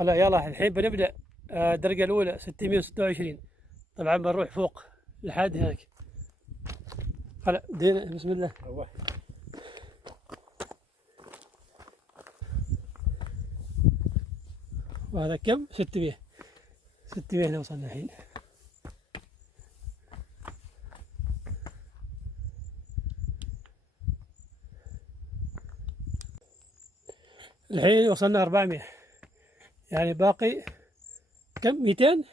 هلا يلا الحين بنبدأ. الدرجة الأولى 626. طبعا بنروح فوق لحد هناك. هلا بدينا بسم الله. وهذا كم؟ 600. 600 هنا وصلنا الحين. الحين وصلنا 400، يعني باقي كم؟ 200.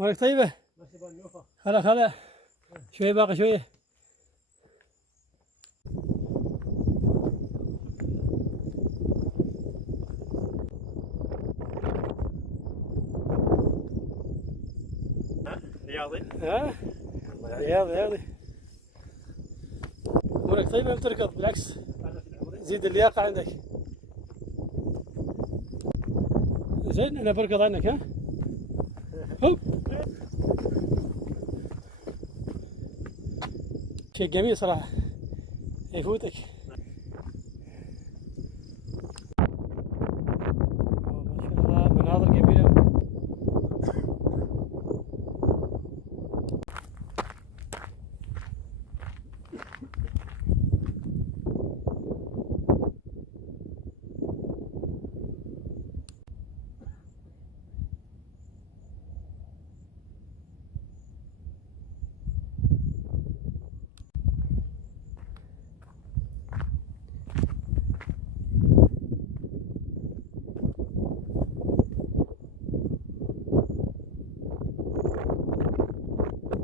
امورك طيبة؟ هلا شوية باقي شوية. رياضي؟ ها؟ رياضي. امورك طيبة؟ بتركض بالعكس، زيد اللياقة عندك. زين انا بركض عنك. ها؟ هوب. شيء جميل صراحة، يفوتك.